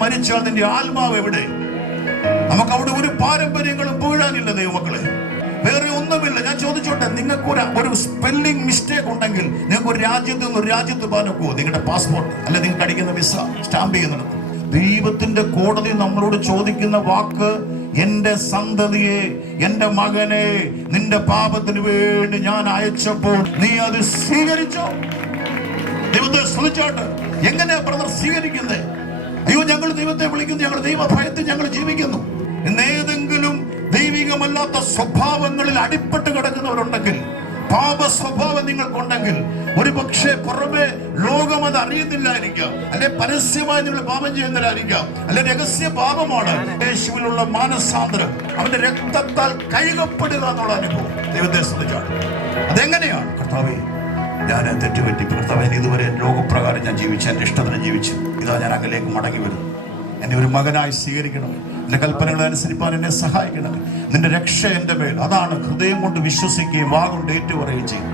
മരിച്ചാൽ നിന്റെ ആത്മാവ് എവിടെ? നമുക്ക് അവിടെ ഒരു പാരമ്പര്യങ്ങളും വീഴാനില്ല ദൈവമക്കളെ, വേറെ ഒന്നുമില്ല. ഞാൻ ചോദിച്ചോട്ടെ, നിങ്ങൾക്ക് ഒരു സ്പെല്ലിംഗ് മിസ്റ്റേക്ക് ഉണ്ടെങ്കിൽ നിങ്ങൾക്ക് ഒരു രാജ്യത്ത് നിന്ന് ഒരു രാജ്യത്ത് പോകാനൊക്കുമോ? നിങ്ങളുടെ പാസ്പോർട്ട് അല്ലെ നിങ്ങൾക്ക് അടിക്കുന്ന വിസ സ്റ്റാമ്പ് ചെയ്യുന്നിടത്ത് ദൈവത്തിന്റെ കോടതി നമ്മളോട് ചോദിക്കുന്ന വാക്ക്, എന്റെ സന്തതിയെ, എന്റെ മകനെ, നിന്റെ പാപത്തിന് വേണ്ടി ഞാൻ അയച്ചപ്പോൾ നീ അത് സ്വീകരിച്ചോ? ദൈവത്തെ സ്തുതിച്ചാട്ട്. എങ്ങനെയാ ബ്രദർ സ്വീകരിക്കുന്നത്? അയ്യോ, ഞങ്ങൾ ദൈവത്തെ വിളിക്കുന്നു, ഞങ്ങൾ ദൈവഭയത്തിൽ ഞങ്ങൾ ജീവിക്കുന്നു. എന്നേതെങ്കിലും ദൈവികമല്ലാത്ത സ്വഭാവങ്ങളിൽ അടിപ്പെട്ട് കിടക്കുന്നവരുണ്ടെങ്കിൽ, പാപ സ്വഭാവം നിങ്ങൾക്കുണ്ടെങ്കിൽ, ഒരു പക്ഷേ പുറമെ ലോകം അത് അറിയുന്നില്ലായിരിക്കാം, അല്ലെ പരസ്യമായി നിങ്ങൾ പാപം ചെയ്യുന്നില്ലായിരിക്കാം, അല്ലെ രഹസ്യ പാപമാണ്. യേശുവിലുള്ള മാനസാന്തരം, അവന്റെ രക്തത്താൽ കഴുകപ്പെടുക എന്നുള്ള അനുഭവം ദൈവത്തെ സ്തുതിച്ചാണ്. അതെങ്ങനെയാണ്? കർത്താവേ, ഞാൻ തെറ്റുപറ്റി, കർത്താവേ, ഇതുവരെ ലോകപ്രകാരം ഞാൻ ജീവിച്ചു, എന്റെ ഇഷ്ടത്തിന് ജീവിച്ചു, ഇതാ ഞാൻ അകലേക്ക് മടങ്ങി വരുന്നു, എന്നെ ഒരു മകനായി സ്വീകരിക്കണമേ, എന്റെ കൽപ്പനകളെ അനുസരിപ്പാൻ എന്നെ സഹായിക്കണമേ, നിന്റെ രക്ഷ എന്റെ മേൽ. അതാണ് ഹൃദയം കൊണ്ട് വിശ്വസിക്കുകയും വാ കൊണ്ട് ഏറ്റുപറയുകയും ചെയ്യും.